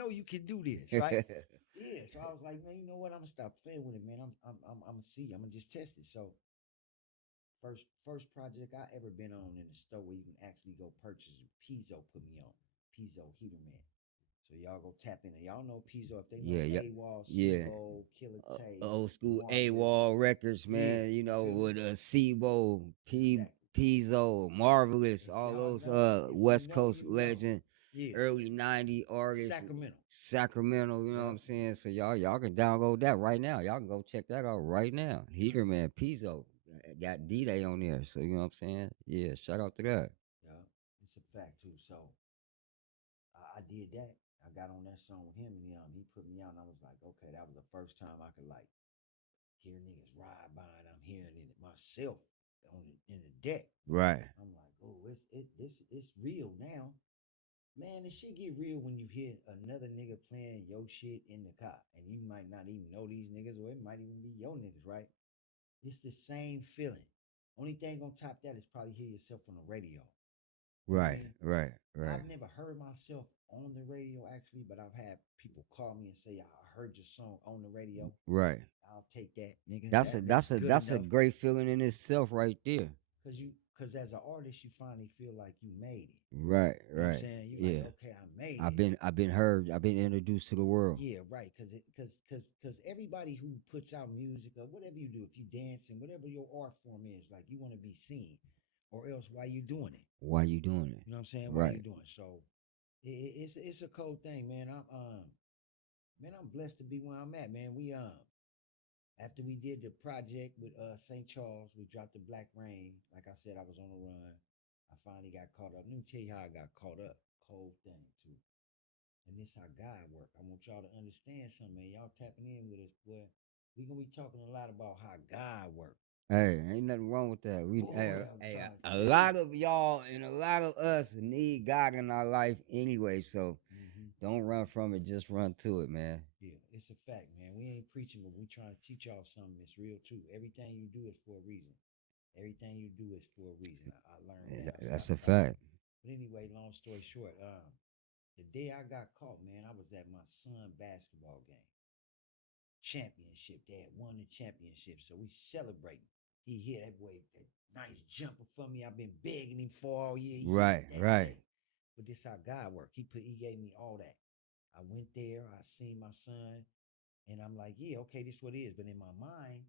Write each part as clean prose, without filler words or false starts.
know you can do this, right? Yeah. So I was like, man, you know what? I'm gonna stop playing with it, man. I'm gonna see. I'm gonna just test it. So first project I ever been on in the store where you can actually go purchase Pizzo put me on. Pizzo Heater Man. So y'all go tap in. And y'all know Pizzo. If they know Yeah, yeah, AWOL, yeah. SIBO, Killer Tay, Old school Marvelous. AWOL records, Yeah, man. You you know, feel me? with SIBO, Exactly. Pizzo, Marvelous, If all y'all those know, if you West know, Coast you know. legend, Yeah. early '90s artists, Sacramento. Sacramento. You know what Yep. I'm saying? So y'all can download that right now. Y'all can go check that out right now. Heater Man, Pizzo, got D-Day on there. So you know what I'm saying? Yeah, shout out to that. Yeah. It's a fact too. So I did that. I got on that song with him and he put me out and I was like, okay, that was the first time I could like hear niggas ride by and I'm hearing it myself on in the deck. Right, I'm like, oh, it's real now. Man, the shit get real when you hear another nigga playing your shit in the car, and you might not even know these niggas, or it might even be your niggas, right? It's the same feeling. Only thing gonna top that is probably hear yourself on the radio. You know what I right, mean? right, right, I've never heard myself on the radio actually, but I've had people call me and say, I heard your song on the radio. right. I'll take that, nigga. That's a That's that's a good that's a enough. great feeling in itself right there. Cause as an artist, you finally feel like you made it. Right, You know what I'm right. saying? You like, Yeah. okay, I made I've it. been I've been heard, I've been introduced to the world. Yeah, right. Cause everybody who puts out music or whatever you do, if you dancing, whatever your art form is, like you want to be seen, or else why you doing it? Why you doing it? You know what I'm saying? Why you Right. doing it? So it's a cold thing, man. I'm blessed to be where I'm at, man. We after we did the project with St. Charles, we dropped the Black Rain. Like I said, I was on the run. I finally got caught up. Let me tell you how I got caught up. Cold thing too. And this how God work. I want y'all to understand something, man. Y'all tapping in with us, boy. We gonna be talking a lot about how God work. Hey, ain't nothing wrong with that. Boy, I'm trying A to tell you. lot of y'all and a lot of us need God in our life anyway. So Hmm. don't run from it. Just run to it, man. Yeah, it's a fact, man. We ain't preaching, but we trying to teach y'all something that's real too. Everything you do is for a reason. Everything you do is for a reason. I learned Yeah, now, so I that's a stop. fact. But anyway, long story short, the day I got caught, man, I was at my son basketball game. Championship. They had won the championship. So we celebrating. He hit that boy, that nice jumper for me. I've been begging him for all year. He hit Right, it that right, day. But this how God worked. He gave me all that. I went there, I seen my son, and I'm like, yeah, okay, this what it is. But in my mind,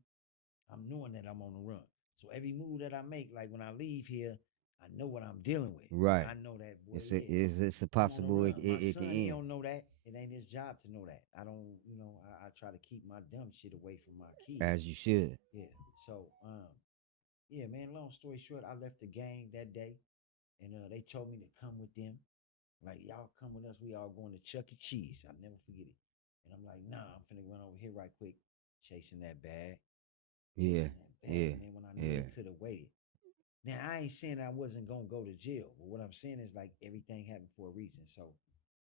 I'm knowing that I'm on the run. So every move that I make, like when I leave here, I know what I'm dealing with. right. I know that, boy, It's yeah, it's a I'm on the possible run. My it can son, he end. don't know that. It ain't his job to know that. I don't, I try to keep my dumb shit away from my kids. As you should. Yeah. So, yeah, man. Long story short, I left the game that day, and they told me to come with them. Like y'all come with us, we all going to Chuck E. Cheese. I'll never forget it. And I'm like, nah, I'm finna run over here right quick, chasing that bag, Yeah, chasing that bag, yeah, man. When I knew yeah. it could have waited. Now I ain't saying I wasn't gonna go to jail, but what I'm saying is like everything happened for a reason. So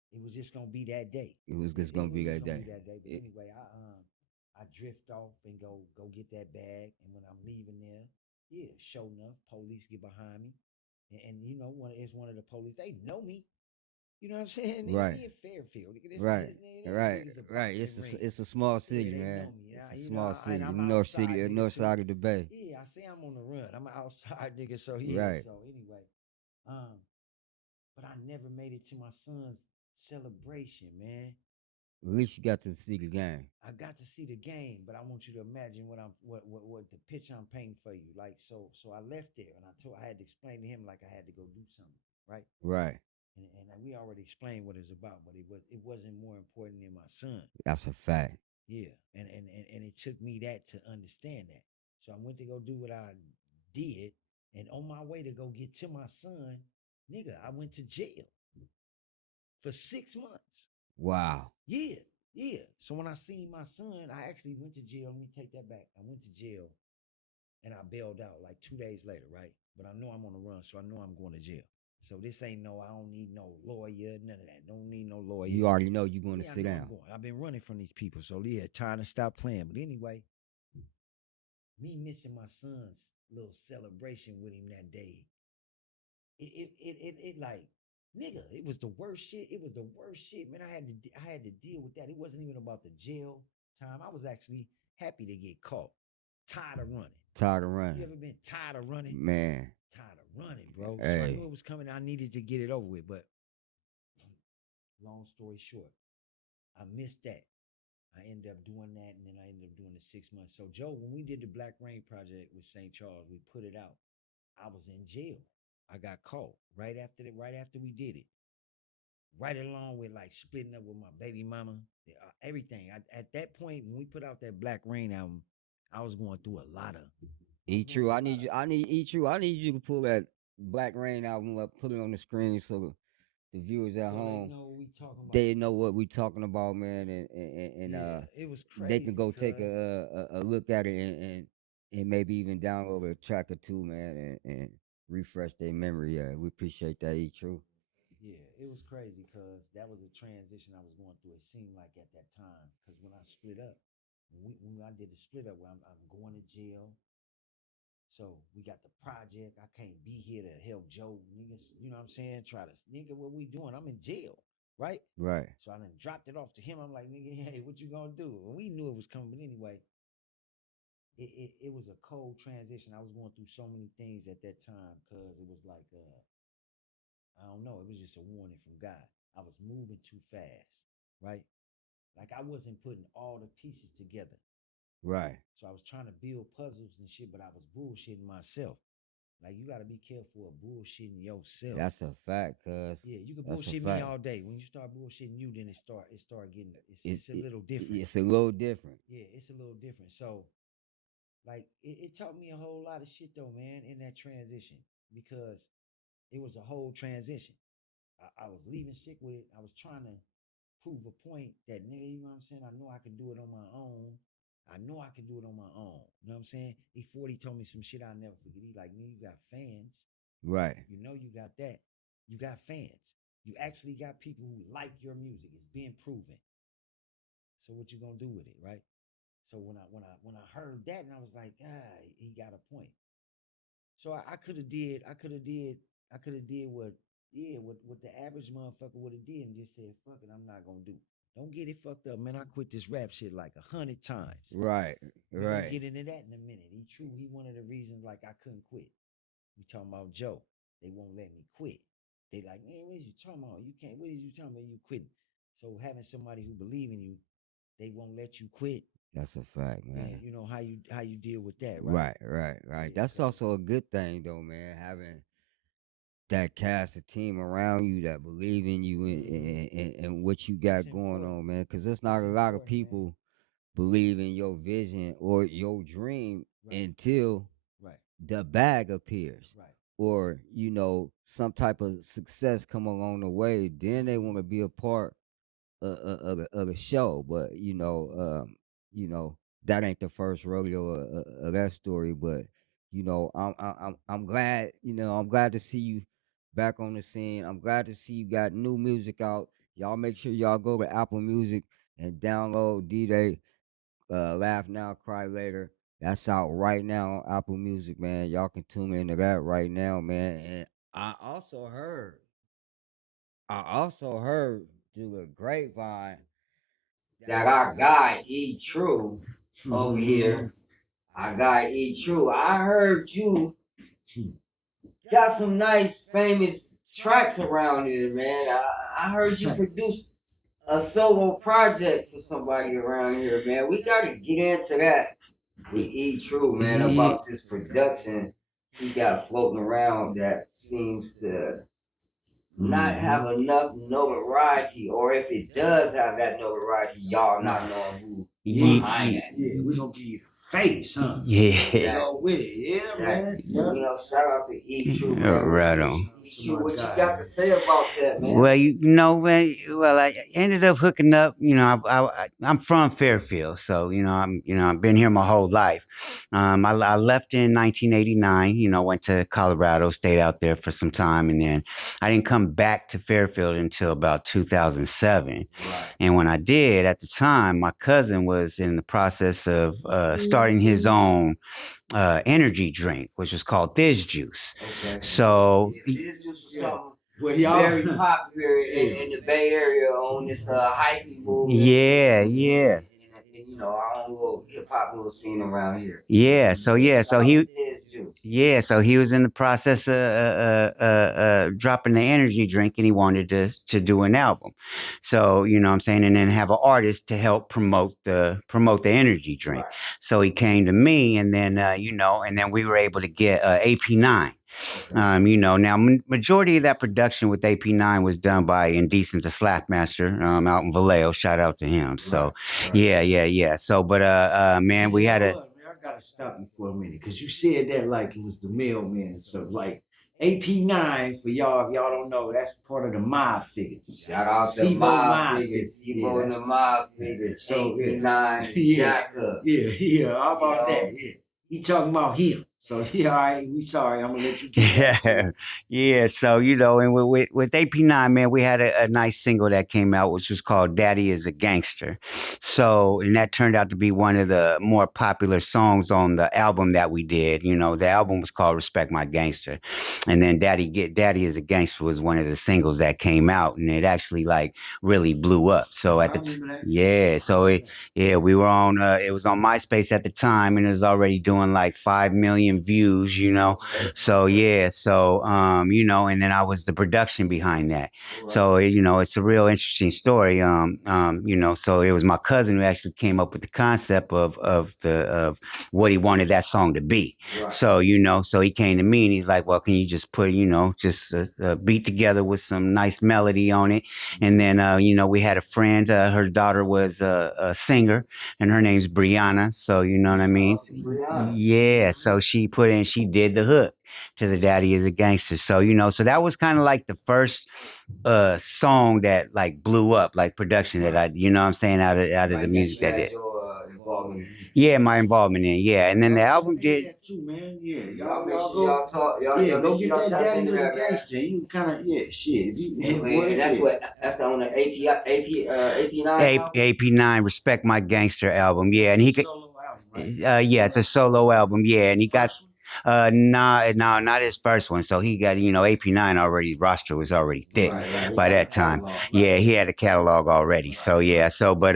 it was just gonna be that day. It was just It gonna was be just that gonna be day. that day. But It, anyway, I drift off and go get that bag. And when I'm leaving there, yeah, sure enough, police get behind me, and you know, it's one of the police. They know me. You know what I'm saying? Nigga, right, we in Fairfield. Nigga, right, this right, nigga's a right. boxing ring. It's a small Yeah, city, they man. know me. It's a You know, small and city, the I'm north outside, city, nigga, north too. side of the bay. Yeah, I say I'm on the run. I'm outside, nigga. So yeah. Right. So anyway, um, but I never made it to my son's celebration, man. At least you got to see the game. I got to see the game, but I want you to imagine what the picture I'm painting for you. Like so I left there and I had to explain to him like I had to go do something, right? Right. And we already explained what it's about, but it wasn't more important than my son. That's a fact. Yeah. And it took me that to understand that. So I went to go do what I did, and on my way to go get to my son, nigga, I went to jail for 6 months. Wow. Yeah, yeah. So when I seen my son, I actually went to jail. Let me take that back. I went to jail and I bailed out like 2 days later, right? But I know I'm on the run, so I know I'm going to jail. So this ain't no, I don't need no lawyer, none of that. Don't need no lawyers. You already know you're going to Yeah, I sit know I'm down. going. I've been running from these people. So yeah, time to stop playing. But anyway, me missing my son's little celebration with him that day, it like Nigga, it was the worst shit. It was the worst shit, man. I had to deal with that. It wasn't even about the jail time. I was actually happy to get caught. Tired of running. Tired of You running. ever been tired of running? Man. Tired of running, bro. So I knew Hey. it was coming. I needed to get it over with. But long story short, I missed that. I ended up doing that, and then I ended up doing the 6 months. So Joe, when we did the Black Rain project with St. Charles, we put it out. I was in jail. I got caught right after that. Right after we did it, right along with like splitting up with my baby mama, everything. At that point, when we put out that Black Rain album, I was going through a lot of. I was E going True. through I a lot need of. you. I need E True. I need you to pull that Black Rain album up, put it on the screen so the viewers at So they home know what we talking about. they know what we talking about, man, and Yeah, it was they can crazy, go take cuz. a look at it and maybe even download a track or two, man, and refresh their memory. Yeah, we appreciate that, E True. Yeah, it was crazy because that was a transition I was going through. It seemed like at that time, because when I split up, when I did the split up, where I'm going to jail. So we got the project. I can't be here to help Joe niggas. You know what I'm saying? Try to nigga, what we doing? I'm in jail, right? Right, So I then dropped it off to him. I'm like, nigga, hey, what you gonna do? And we knew it was coming, but anyway, it was a cold transition. I was going through so many things at that time because it was like I don't know, it was just a warning from God. I was moving too fast, right? Like I wasn't putting all the pieces together. right. So I was trying to build puzzles and shit, but I was bullshitting myself. Like you gotta be careful of bullshitting yourself. That's a fact, cuz. Yeah, you can That's a bullshit me fact. all day. When you start bullshitting you, then it start getting It, it's a it little different. it's a little different. Yeah, it's a little different. So like it taught me a whole lot of shit though, man, in that transition because it was a whole transition. I was leaving Sick Wid It. I was trying to prove a point that nigga, you know what I'm saying? I know I can do it on my own. I know I can do it on my own. You know what I'm saying? E-40 told me some shit I'll never forget. He like, man, you got fans. Right, You know you got that. You got fans. You actually got people who like your music. It's being proven. So what you gonna do with it, right? So when I heard that and I was like, ah, he got a point. So I could have did I could have did what yeah what the average motherfucker would have did and just said fuck it, I'm not gonna do. Don't get it fucked up, man. I quit this rap shit like 100 times. right, We gonna right. get into that in a minute. He true. He one of the reasons like I couldn't quit. We talking about Joe. They won't let me quit. They like, man, what is you talking about? You can't. What is you talking about? You quitting? So having somebody who believe in you, they won't let you quit. That's a fact, Then man. you know how you deal with that, right? Right, right, right. Yeah. That's So also a good thing, though, man. Having that cast of team around you that believe in you and what you it's got going important. on, man. Because there's not It's a lot of important, man. people believe in your vision or your dream Right, until right, the bag appears right. or some type of success come along the way. Then they want to be a part of the show. But you know that ain't the first rodeo of that story. But I'm glad. I'm glad to see you back on the scene. I'm glad to see you got new music out. Y'all make sure y'all go to Apple Music and download D-Day. Laugh Now, Cry Later. That's out right now on Apple Music, man. Y'all can tune into that right now, man. And I also heard, I also heard through the grapevine that our guy E True over here, our guy E True, I heard you got some nice famous tracks around here, man. I heard you produced a solo project for somebody around here, man. We gotta get into that with E True, man, about this production he got floating around that seems to not have enough notoriety, or if it does have that notoriety, y'all not knowing who behind that. Yeah, we gonna give you the face, huh? Yeah. Go with it, yeah, man. Yeah. Shout out to E True, man. Right on. E True, what you got to say about that, man? Well, I ended up hooking up. I'm from Fairfield, so I've been here my whole life. I left in 1989. Went to Colorado, stayed out there for some time, and then I didn't come back to Fairfield until about 2007. Right. And when I did, at the time, my cousin was in the process of starting his own energy drink, which was called Diz Juice. Okay. So This juice was something Well, y'all very popular in the Bay Area on this hyphy movement. Yeah, and, yeah. and, you know, our own little hip hop little scene around here. Yeah, so Shout out to his juice. yeah, so he was in the process of dropping the energy drink, and he wanted to do an album. So you know what I'm saying, and then have an artist to help promote the energy drink. Right. So he came to me, and then you know, and then we were able to get AP9. Okay. You know, now majority of that production with AP9 was done by Indecent the Slapmaster out in Vallejo. Shout out to him. So, Right. yeah. So, but man, we had a. I gotta stop you for a minute because you said that like it was the mailman. So like AP9 for y'all, if y'all don't know, that's part of the mob figures. Shout out to Sibo mob figures. Sibo and the mob yeah, figures. so, yeah. AP9, Yeah. Jack Up. Yeah. How about You know? that? Yeah. He talking about him. So yeah, all right, we sorry. I'm gonna let you get back to it. Yeah. So you know, and with AP9, man, we had a nice single that came out, which was called "Daddy Is a Gangster." So, and that turned out to be one of the more popular songs on the album that we did. You know, the album was called "Respect My Gangster," and then "Daddy Is a Gangster" was one of the singles that came out, and it actually like really blew up. So at the we were on. It was on MySpace at the time, and it was already doing like 5 million views. You know, so yeah, so you know, and then I was the production behind that. So you know, it's a real interesting story. You know, so it was my cousin who actually came up with the concept of what he wanted that song to be. Right. So you know, so he came to me and he's like, "Well, can you just put just a beat together with some nice melody on it?" And then you know, we had a friend. Her daughter was a singer, and her name's Brianna. So you know what I mean? Brianna. Yeah. So she did the hook to the "Daddy Is a Gangster." So you know, so that was kind of like the first song that like blew up, like production that I, you know what I'm saying, out of the music that did. Involvement. Yeah, my involvement in, yeah. And then the album did. That too, man. Yeah, Y'all make sure y'all talk. Y'all go make sure get y'all that tap daddy into with a that, man. gangster. You kind of shit. If you And that's the on the AP9 album? AP9 Respect My Gangster album. Yeah, and he could. Solo album, right? Yeah, it's a solo album. Yeah, and he got. Not his first one. So he got, you know, AP9 already, roster was already thick by that time. Yeah, he had a catalog already. So yeah, so but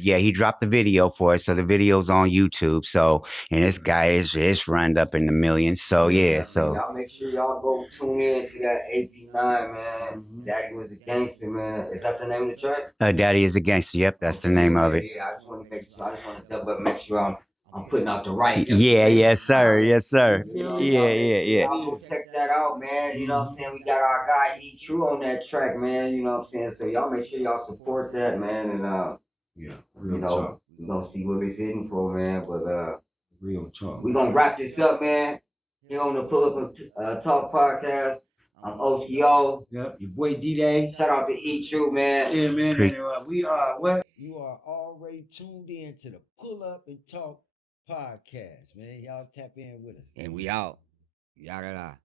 yeah, he dropped the video for it. So the video's on YouTube. So and this guy is run up in the millions. So yeah, so y'all make sure y'all go tune in to that AP9, man. Daddy Was a Gangster, man. Is that the name of the track? Daddy Is a Gangster. Yep, that's the name of it. Yeah, I just want to make sure. I just want to double make sure I'm putting out the right. Yeah, yes, sir. Yes, sir. You know, Yeah. Y'all go check that out, man. You know what I'm saying? We got our guy E True on that track, man. You know what I'm saying? So y'all make sure y'all support that, man. And you know, we gonna see what it's hitting for, man. But real talk. we gonna wrap this up, man. Here on the Pull Up and Talk podcast. I'm Oski-O. Yep, your boy D-Day. Shout out to E True, man. Yeah, man. And, we are what? You are already tuned in to the Pull Up and Talk podcast, man. Y'all tap in with us. And we out. Yada.